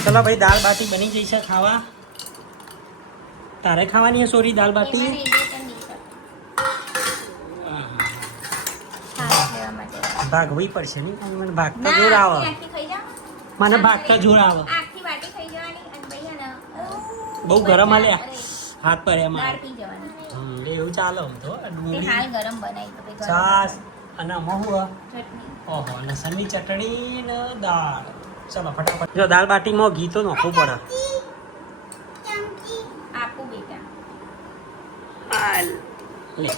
चलो भाई दाल बाटी बनी जैसे खावा तारे खावानी है सोरी दाल बाटी भागवी પડશે નહીં મને ભાગતા જોર આવે મને ભાગતા જોર આવે બહુ ગરમ આલ્યા હાથ પર એમાં એવું ચાલે આમ તો ડુંગળી છાસ અને મહુआ ઓહો લસણની ચટણી ને દાળ ચલો ફટાફટ જો દાળ બાટીમાં ઘી તો નાખવું પડે આપું બેટા લે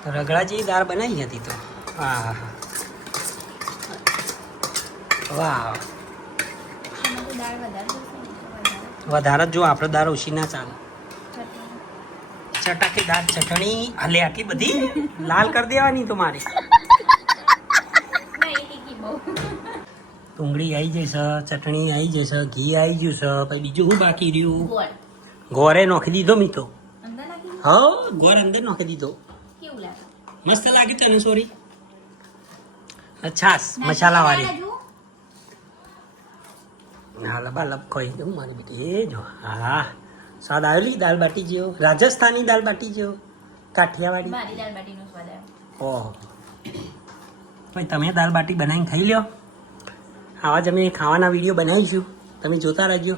તો રગડાજી દાળ બનાવી હતી તો હા વાહ વધારે જો આપણે દાળ ઓછી ના ચાલે ચટાકેદાર ચટણી હલે આટલી બધી લાલ કરી દેવાની તો મારી ડુંગળી આવી જશે ચટણી આવી જશે ઘી આવી ગયું છે પછી બીજું શું બાકી રહ્યું ગોરે નાખી દીધો મીઠો હા ગોર અંદર નાખી દીધો મસ્ત લાગ્યું તને સોરી છાસ મસાલા વાળી હા લબાલબ ખોઈ દઉં મારી બેટી એ જો હા સ્વાદ આવેલી દાલ બાટી જેવો રાજસ્થાની દાલ બાટી જેવો કાઠિયાવાડી ઓહો ભાઈ તમે દાલ બાટી બનાવીને ખાઈ લ્યો આવા જ અમે ખાવાના વિડીયો બનાવીશું તમે જોતા રહેજો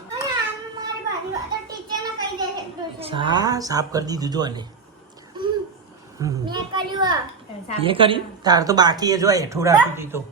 હા સાફ કરી દીધું જો અને એ કર્યું તાર તો બાકી એ જો હેઠું રાખી દીધું